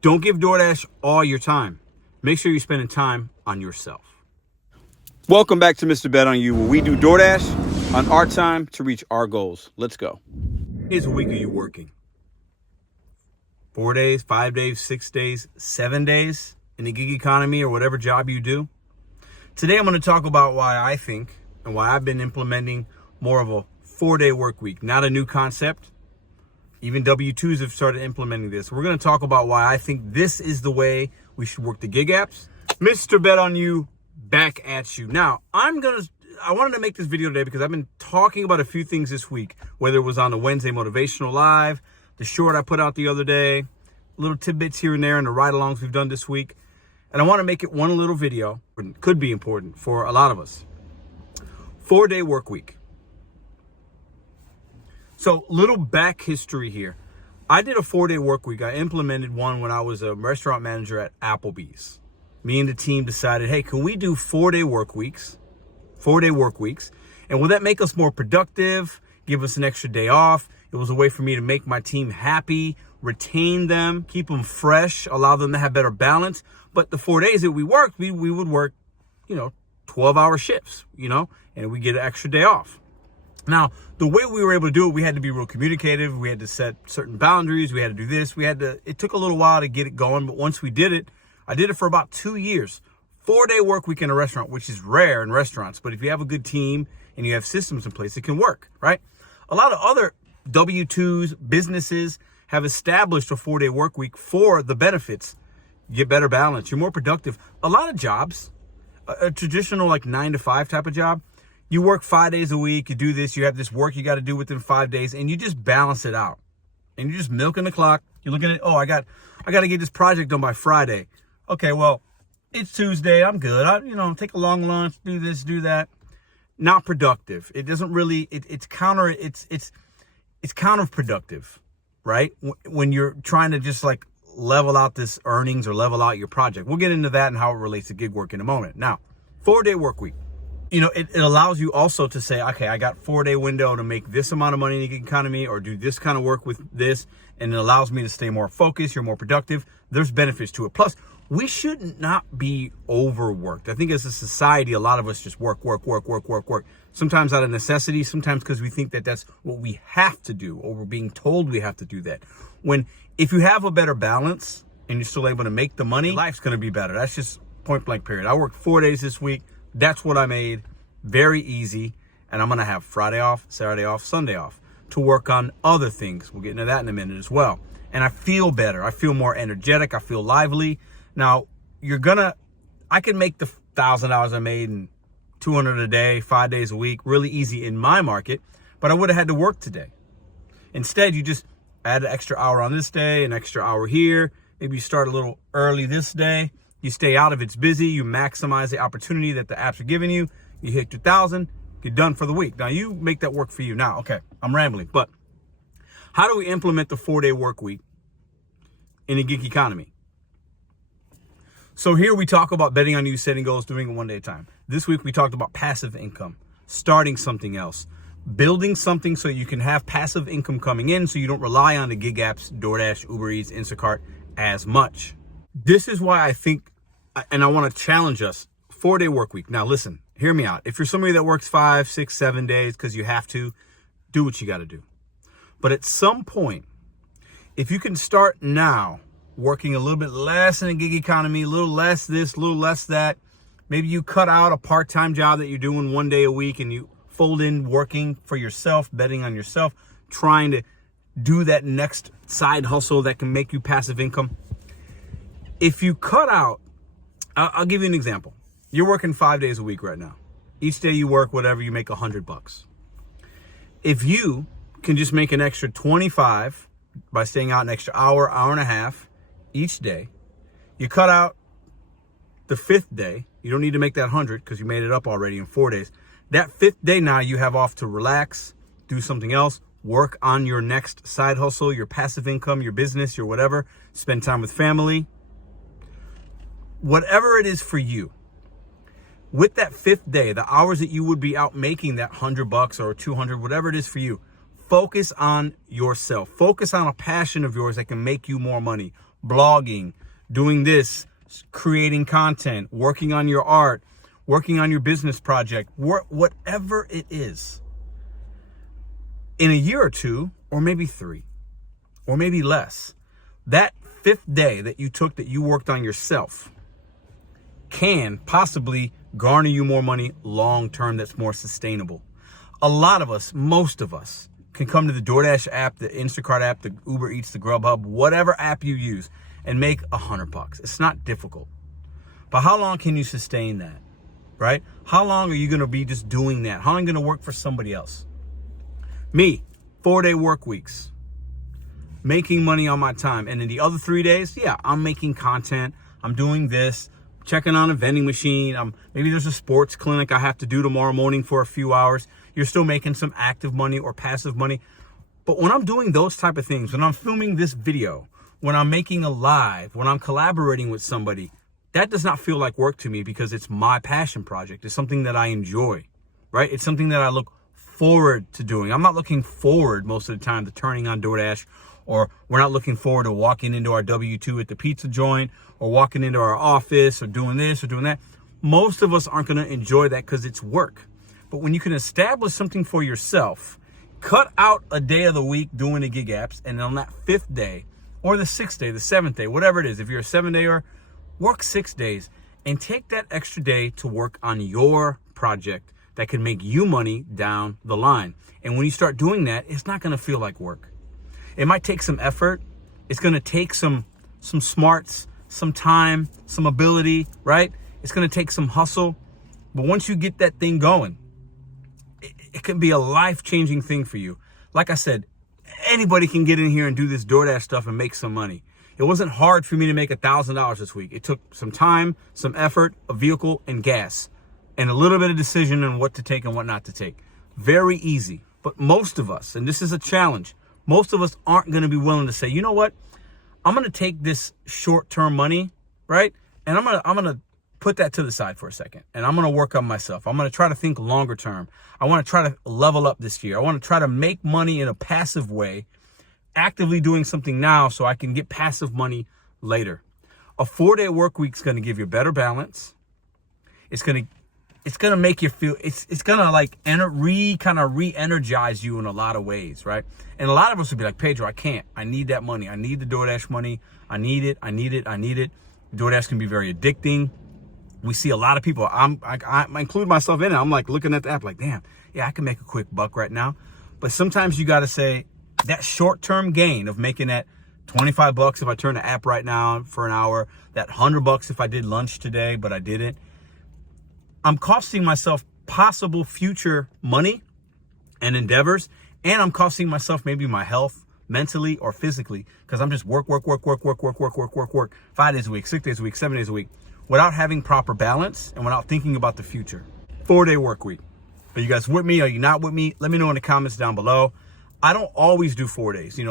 Don't give DoorDash all your time. Make sure you're spending time on yourself. Welcome back to Mr. Bet on You, where we do DoorDash on our time to reach our goals. Let's go. Days a week are you working? 4 days, 5 days, 6 days, 7 days in the gig economy or whatever job you do? Today I'm going to talk about why I think and why I've been implementing more of a 4-day work week. Not a new concept. Even W-2s have started implementing this. We're going to talk about why I think this is the way we should work the gig apps. Mr. Bet on You, back at you. Now, I wanted to make this video today because I've been talking about a few things this week, whether it was on the Wednesday Motivational Live, the short I put out the other day, little tidbits here and there, and the ride-alongs we've done this week. And I want to make it one little video. It could be important for a lot of us. 4-day work week. So, little back history here. I did a 4-day work week. I implemented one when I was a restaurant manager at Applebee's. Me and the team decided, hey, can we do 4-day work weeks? 4-day work weeks. And will that make us more productive? Give us an extra day off? It was a way for me to make my team happy, retain them, keep them fresh, allow them to have better balance. But the 4 days that we worked, we would work, 12-hour shifts, and we get an extra day off. Now, the way we were able to do it, we had to be real communicative. We had to set certain boundaries. We had to do this. It took a little while to get it going, but once we did it, I did it for about 2 years. 4-day work week in a restaurant, which is rare in restaurants. But if you have a good team and you have systems in place, it can work, right? A lot of other W-2s, businesses have established a 4-day work week for the benefits. You get better balance. You're more productive. A lot of jobs, a traditional 9 to 5 type of job, you work 5 days a week, you do this, you have this work you got to do within 5 days, and you just balance it out. And you're just milking the clock. You're looking at, I got to get this project done by Friday. Okay, well, it's Tuesday, I'm good. Take a long lunch, do this, do that. Not productive. It doesn't really, it's counterproductive, right? When you're trying to just level out this earnings or level out your project. We'll get into that and how it relates to gig work in a moment. Now, 4-day work week. It allows you also to say, okay, I got 4-day window to make this amount of money in the gig economy or do this kind of work with this. And it allows me to stay more focused. You're more productive. There's benefits to it. Plus, we should not be overworked. I think as a society, a lot of us just work. Sometimes out of necessity, sometimes because we think that that's what we have to do or we're being told we have to do that. If you have a better balance and you're still able to make the money, life's going to be better. That's just point blank period. I worked 4 days this week. That's what I made. Very easy. And I'm going to have Friday off, Saturday off, Sunday off to work on other things. We'll get into that in a minute as well. And I feel better. I feel more energetic. I feel lively. Now, I can make the $1,000 I made in $200 a day, 5 days a week, really easy in my market, but I would have had to work today. Instead, you just add an extra hour on this day, an extra hour here. Maybe you start a little early this day. You stay out if it's busy. You maximize the opportunity that the apps are giving you. You hit your 1,000, you're done for the week. Now, you make that work for you. Now, okay, I'm rambling, but how do we implement the 4-day work week in a gig economy? So here we talk about betting on you, setting goals, doing it 1 day at a time. This week we talked about passive income, starting something else, building something so you can have passive income coming in so you don't rely on the gig apps, DoorDash, Uber Eats, Instacart as much. This is why I think, and I want to challenge us, 4-day work week. Now listen, hear me out. If you're somebody that works 5, 6, 7 days because you have to, do what you got to do. But at some point, if you can start now, working a little bit less in a gig economy, a little less this, a little less that. Maybe you cut out a part-time job that you're doing 1 day a week and you fold in working for yourself, betting on yourself, trying to do that next side hustle that can make you passive income. If you cut out, I'll give you an example. You're working 5 days a week right now. Each day you work, whatever, you make $100. If you can just make an extra 25 by staying out an extra hour, hour and a half, each day, you cut out the 5th day. You don't need to make that 100 because you made it up already in 4 days. That 5th day now you have off to relax, do something else, work on your next side hustle, your passive income, your business, your whatever, spend time with family, whatever it is for you. With that 5th day, the hours that you would be out making that $100 or 200, whatever it is for you, focus on yourself. Focus on a passion of yours that can make you more money. blogging, doing this, creating content, working on your art, working on your business project, whatever it is, in a year or two, or maybe 3, or maybe less, that 5th day that you took that you worked on yourself can possibly garner you more money long term that's more sustainable. A lot of us, most of us, can come to the DoorDash app, the Instacart app, the Uber Eats, the Grubhub, whatever app you use, and make $100. It's not difficult. But how long can you sustain that, right? How long are you going to be just doing that? How long are you going to work for somebody else? Me, 4-day work weeks, making money on my time. And in the other 3 days, yeah, I'm making content. I'm doing this, checking on a vending machine. Maybe there's a sports clinic I have to do tomorrow morning for a few hours. You're still making some active money or passive money. But when I'm doing those type of things, when I'm filming this video, when I'm making a live, when I'm collaborating with somebody, that does not feel like work to me because it's my passion project. It's something that I enjoy, right? It's something that I look forward to doing. I'm not looking forward most of the time to turning on DoorDash, or we're not looking forward to walking into our W-2 at the pizza joint, or walking into our office, or doing this or doing that. Most of us aren't going to enjoy that because it's work. But when you can establish something for yourself, cut out a day of the week doing the gig apps, and on that 5th day, or the 6th day, the 7th day, whatever it is, if you're a 7-dayer, work 6 days and take that extra day to work on your project that can make you money down the line. And when you start doing that, it's not going to feel like work. It might take some effort. It's going to take some smarts, some time, some ability, right? It's going to take some hustle. But once you get that thing going, it can be a life-changing thing for you. Like I said, anybody can get in here and do this DoorDash stuff and make some money. It wasn't hard for me to make $1,000 this week. It took some time, some effort, a vehicle, and gas, and a little bit of decision on what to take and what not to take. Very easy. But most of us, and this is a challenge, most of us aren't going to be willing to say, you know what? I'm going to take this short-term money, right? And I'm going to put that to the side for a second. And I'm going to work on myself. I'm going to try to think longer term. I want to try to level up this year. I want to try to make money in a passive way, actively doing something now so I can get passive money later. A 4-day work week is going to give you better balance. It's going to make you feel, it's going to like re-energize you in a lot of ways, right? And a lot of us would be like, Pedro, I can't. I need that money. I need the DoorDash money. I need it. DoorDash can be very addicting. We see a lot of people, I include myself in it. I'm like looking at the app like, damn, yeah, I can make a quick buck right now. But sometimes you got to say that short-term gain of making that $25 if I turn the app right now for an hour, that $100 if I did lunch today, but I didn't. I'm costing myself possible future money and endeavors, and I'm costing myself maybe my health mentally or physically because I'm just work 5 days a week, 6 days a week, 7 days a week without having proper balance and without thinking about the future. 4-day work week. Are you guys with me? Are you not with me? Let me know in the comments down below. I don't always do 4 days. Since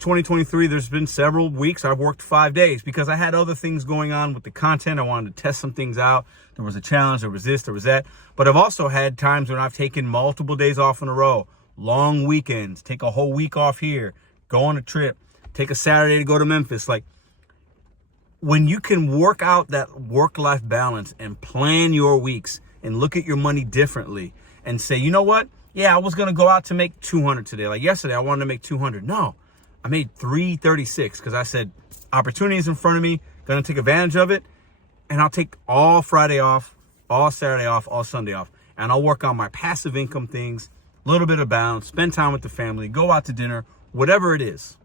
2023, there's been several weeks I've worked 5 days because I had other things going on with the content. I wanted to test some things out. There was a challenge, there was this, there was that. But I've also had times when I've taken multiple days off in a row, long weekends, take a whole week off here, go on a trip, take a Saturday to go to Memphis. Like, when you can work out that work-life balance and plan your weeks and look at your money differently and say, you know what? Yeah, I was going to go out to make 200 today. Like yesterday, I wanted to make 200. No, I made 336 because I said, opportunities in front of me, going to take advantage of it. And I'll take all Friday off, all Saturday off, all Sunday off. And I'll work on my passive income things, a little bit of balance, spend time with the family, go out to dinner, whatever it is.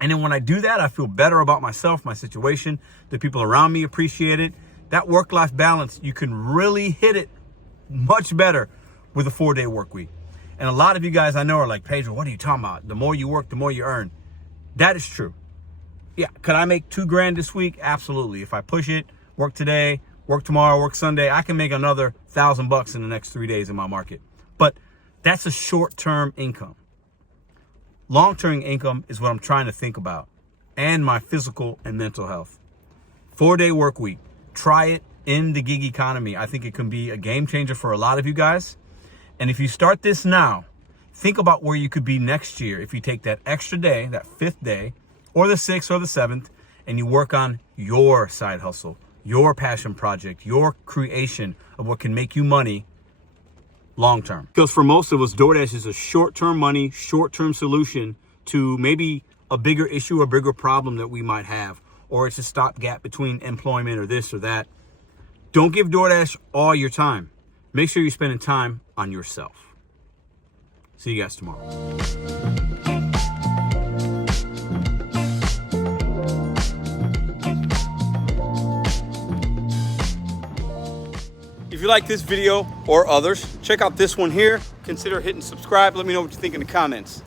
And then when I do that, I feel better about myself, my situation. The people around me appreciate it. That work-life balance, you can really hit it much better with a 4-day work week. And a lot of you guys I know are like, Pedro, what are you talking about? The more you work, the more you earn. That is true. Yeah, could I make $2,000 this week? Absolutely. If I push it, work today, work tomorrow, work Sunday, I can make another $1,000 in the next 3 days in my market. But that's a short-term income. Long-term income is what I'm trying to think about, and my physical and mental health. 4-day work week. Try it in the gig economy. I think it can be a game changer for a lot of you guys. And if you start this now, think about where you could be next year if you take that extra day, that 5th day, or the 6th or the 7th, and you work on your side hustle, your passion project, your creation of what can make you money long term. Because for most of us, DoorDash is a short-term money, short-term solution to maybe a bigger issue or bigger problem that we might have, or it's a stopgap between employment or this or that. Don't give DoorDash all your time. Make sure you're spending time on yourself. See you guys tomorrow. If you like this video or others, check out this one here. Consider hitting subscribe. Let me know what you think in the comments.